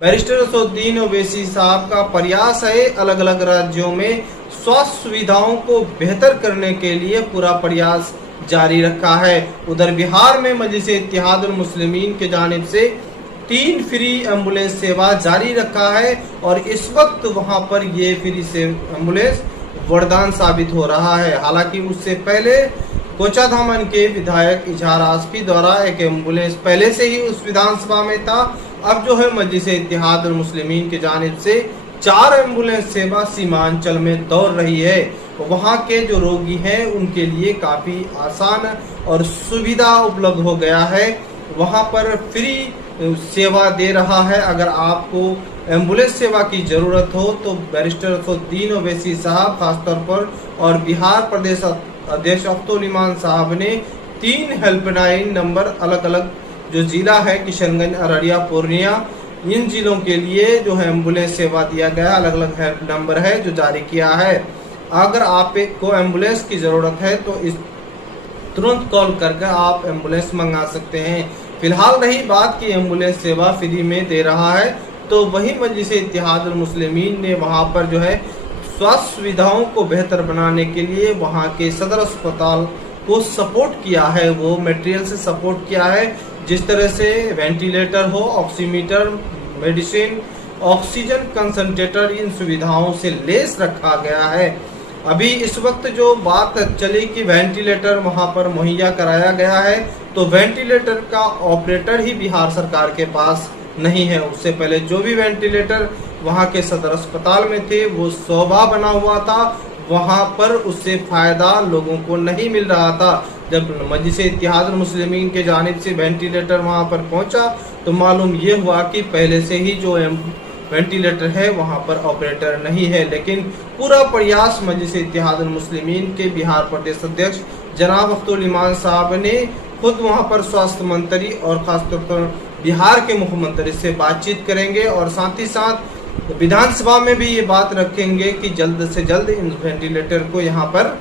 Barrister Asaduddin Owaisi साहब का प्रयास है अलग अलग राज्यों में स्वास्थ्य सुविधाओं को बेहतर करने के लिए पूरा प्रयास जारी रखा है। उधर बिहार में मजलिस-ए-इत्तेहादुल मुस्लिमीन के जानिब से 3 फ्री एम्बुलेंस सेवा जारी रखा है और इस वक्त वहां पर ये फ्री से एम्बुलेंस वरदान साबित हो रहा है। हालांकि उससे पहले कोचाधामन के विधायक इजहार आसफी द्वारा एक एम्बुलेंस पहले से ही उस विधानसभा में था। अब जो है मजलिस-ए-इत्तेहादुल मुस्लिमीन की जानिब से 4 एम्बुलेंस सेवा सीमांचल में दौड़ रही है। वहां के जो रोगी हैं उनके लिए काफ़ी आसान और सुविधा उपलब्ध हो गया है। वहां पर फ्री सेवा दे रहा है। अगर आपको एम्बुलेंस सेवा की ज़रूरत हो तो बैरिस्टर असदुद्दीन ओवैसी साहब खासतौर पर और बिहार प्रदेश अध्यक्ष अख्तुल इमान साहब ने 3 हेल्पलाइन नंबर अलग अलग जो जिला है किशनगंज, अररिया, पूर्णिया, इन जिलों के लिए जो है एम्बुलेंस सेवा दिया गया। अलग अलग हेल्प नंबर है जो जारी किया है। अगर आपको एम्बुलेंस की ज़रूरत है तो इस तुरंत कॉल करके आप एम्बुलेंस मंगा सकते हैं। फिलहाल रही बात की एम्बुलेंस सेवा फ्री में दे रहा है तो वही मजलिस-ए-इत्तेहादुल मुस्लिमीन ने वहां पर जो है स्वास्थ्य सुविधाओं को बेहतर बनाने के लिए वहां के सदर अस्पताल को सपोर्ट किया है। वो मटेरियल से सपोर्ट किया है, जिस तरह से वेंटिलेटर हो, ऑक्सीमीटर, मेडिसिन, ऑक्सीजन कंसंट्रेटर, इन सुविधाओं से लेस रखा गया है। अभी इस वक्त जो बात चली कि वेंटिलेटर वहां पर मुहैया कराया गया है तो वेंटिलेटर का ऑपरेटर ही बिहार सरकार के पास नहीं है। उससे पहले जो भी वेंटिलेटर वहां के सदर अस्पताल में थे वो शोभा बना हुआ था, वहां पर उससे फायदा लोगों को नहीं मिल रहा था। जब मजलिस-ए-इत्तेहादुल मुस्लिमीन के जानिब से वेंटिलेटर वहां पर पहुंचा तो मालूम ये हुआ कि पहले से ही जो वेंटिलेटर है वहां पर ऑपरेटर नहीं है। लेकिन पूरा प्रयास मजलिस-ए-इत्तेहादुल मुस्लिमीन के बिहार प्रदेश अध्यक्ष जनाब अख्तुल इमान साहब ने खुद वहां पर स्वास्थ्य मंत्री और खासतौर पर बिहार के मुख्यमंत्री से बातचीत करेंगे और साथ ही साथ विधानसभा में भी ये बात रखेंगे कि जल्द से जल्द इन वेंटिलेटर को यहाँ पर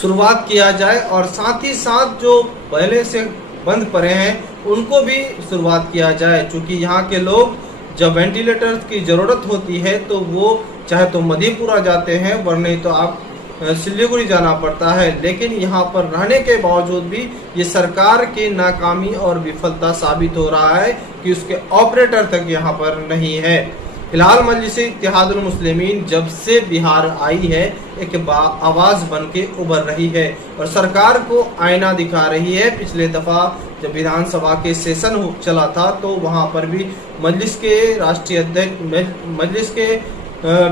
शुरुआत किया जाए और साथ ही साथ जो पहले से बंद पड़े हैं उनको भी शुरुआत किया जाए। चूँकि यहाँ के लोग जब वेंटिलेटर की ज़रूरत होती है तो वो चाहे तो मधेपुरा जाते हैं वरना तो आप सिलीगुड़ी जाना पड़ता है। लेकिन यहाँ पर रहने के बावजूद भी ये सरकार की नाकामी और विफलता साबित हो रहा है कि उसके ऑपरेटर तक यहाँ पर नहीं है। फिलहाल मजलिस-ए-इत्तेहादुल मुस्लिमीन जब से बिहार आई है एक आवाज़ बन के उभर रही है और सरकार को आईना दिखा रही है। पिछले दफ़ा जब विधानसभा के सेशन चला था तो वहाँ पर भी मजलिस के राष्ट्रीय अध्यक्ष, मजलिस के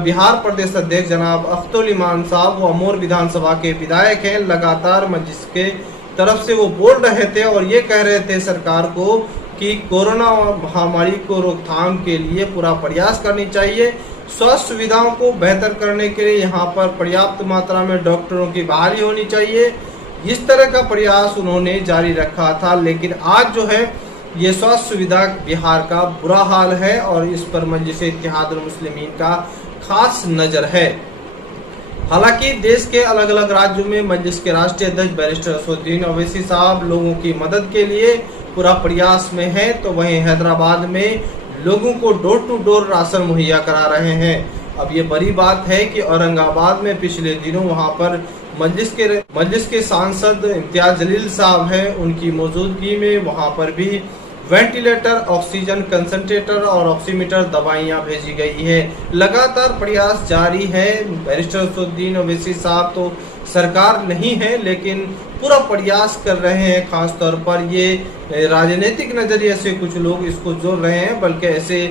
बिहार प्रदेश अध्यक्ष जनाब अख्तुल इमान साहब वो अमोर विधानसभा के विधायक हैं। लगातार मजलिस के तरफ से वो बोल रहे थे और ये कह रहे थे सरकार को कि कोरोना महामारी को रोकथाम के लिए पूरा प्रयास करनी चाहिए। स्वास्थ्य सुविधाओं को बेहतर करने के लिए यहाँ पर पर्याप्त मात्रा में डॉक्टरों की बहाली होनी चाहिए। इस तरह का प्रयास उन्होंने जारी रखा था। लेकिन आज जो है ये स्वास्थ्य सुविधा बिहार का बुरा हाल है और इस पर मजलिस-ए-इत्तेहादुल मुस्लिमीन का खास नज़र है। हालांकि देश के अलग अलग राज्यों में मजलिस के राष्ट्रीय अध्यक्ष बैरिस्टर असदुद्दीन ओवैसी साहब लोगों की मदद के लिए पूरा प्रयास में है तो वहीं हैदराबाद में लोगों को डोर टू डोर राशन मुहैया करा रहे हैं। अब ये बड़ी बात है कि औरंगाबाद में पिछले दिनों वहां पर मजलिस के सांसद इम्तियाज जलील साहब हैं, उनकी मौजूदगी में वहां पर भी वेंटिलेटर, ऑक्सीजन कंसंट्रेटर और ऑक्सीमीटर दवाइयां भेजी गई है। लगातार प्रयास जारी है। बैरिस्टर असदुद्दीन ओवैसी साहब तो सरकार नहीं है लेकिन पूरा प्रयास कर रहे हैं। खास तौर पर ये राजनीतिक नज़रिए से कुछ लोग इसको जोड़ रहे हैं, बल्कि ऐसे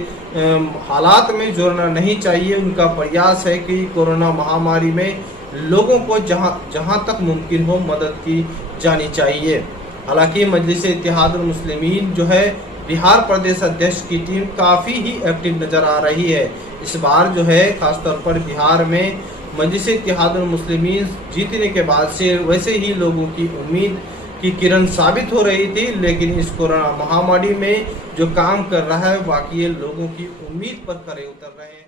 हालात में जोड़ना नहीं चाहिए। उनका प्रयास है कि कोरोना महामारी में लोगों को जहां तक मुमकिन हो मदद की जानी चाहिए। हालांकि मजलिस-ए-इत्तेहादुल मुस्लिमीन जो है बिहार प्रदेश अध्यक्ष की टीम काफ़ी ही एक्टिव नज़र आ रही है। इस बार जो है खासतौर पर बिहार में मजलिस-ए-इत्तेहादुल मुस्लिमीन जीतने के बाद से वैसे ही लोगों की उम्मीद की किरण साबित हो रही थी। लेकिन इस कोरोना महामारी में जो काम कर रहा है वाकई लोगों की उम्मीद पर खरे उतर रहे हैं।